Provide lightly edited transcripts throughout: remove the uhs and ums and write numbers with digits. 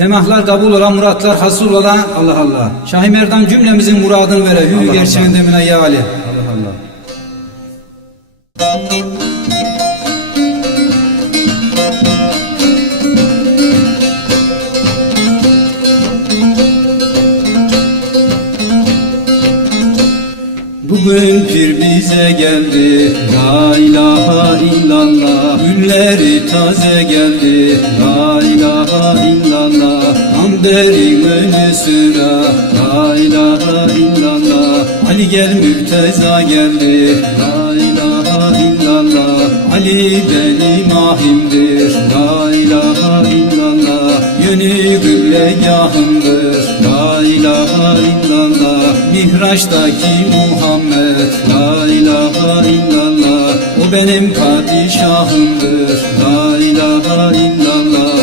Semahlar kabul ola, muratlar hasıl ola. Allah Allah. Şah-ı Merdan cümlemizin muradını vere. Hü gerçeğin demine ya Ali. Allah Allah. Bugün pir bize geldi, la ilahe illallah. Günleri taze geldi, la ilahe illallah. Amber'in önü sıra, la ilahe illallah. Ali gel mürteza geldi, la ilahe illallah. Ali benim ahimdir, la ilahe illallah. Yönü kıblegahımdır, la ilahe illallah. Mihraçtaki Muhammed, la ilahe illallah. O benim padişahımdır, la ilahe illallah.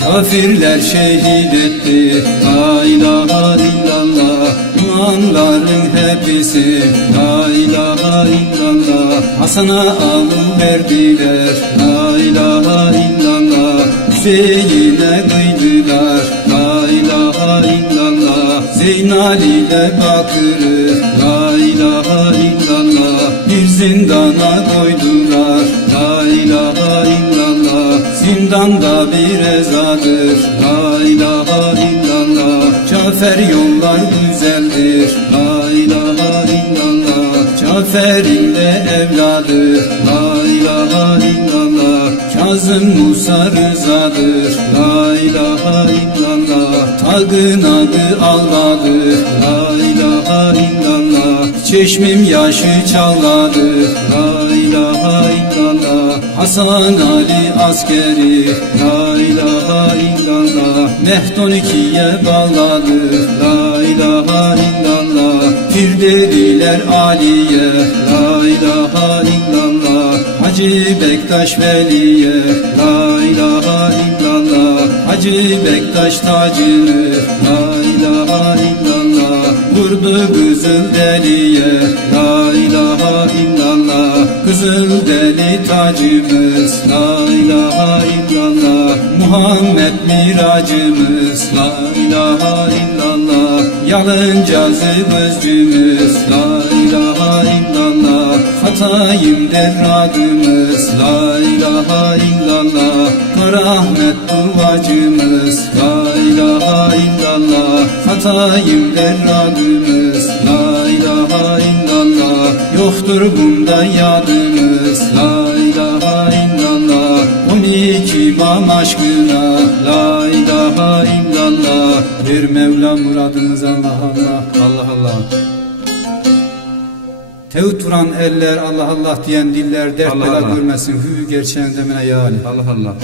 Kafirler şehit etti, la ilahe illallah. İmanların hepsi, la ilahe illallah. Hasan'a alıverdiler, la ilahe illallah. Hüseyin'e kıydılar, la ilahe illallah. Zeynal ile Bakır'ı, la ilahe illallah. Bir zindana koydular, la ilahe illallah. Zindanda bir ezadır, la ilahe illallah. Cafer yollar güzeldir, la ilahe illallah. Cafer'in de evladı, la ilahe illallah. Kazım Musa Rıza'dır, la ilahe illallah. Tagın adı Allah'dır, la ilahe illallah. Çeşmim yaşı çağladı, la ilahe illallah. Hasan Ali askeri, la ilahe illallah. Mehd 12'ye bağladı, la ilahe illallah. Pir dediler Ali'ye, la ilahe illallah. Hacı Bektaş Veli'ye, la ilahe illallah. Hacı Bektaş tacını, la ilahe illallah. Vurdu Kızıl Deli'ye, la ilahe illallah. Kızıl Deli tacımız, la ilahe illallah. Muhammed miracımız, la ilahe illallah. Yalıncazı özcümüz, la ilahe illallah. Hatayim derradımız, la ilahe illallah. Karahmet duacımız, la ilahe illallah. Hatayim derradımız, la ilahe illallah. Yoktur bunda yadımız, la ilahe illallah. 12 imam aşkına, la ilahe illallah. Bir Mevla muradımız, Allah Allah. Allah Allah. Tevhid turan eller, Allah Allah diyen diller dert Allah bela Allah. görmesin. Hü gerçeğin demine ya Ali. Allah Allah.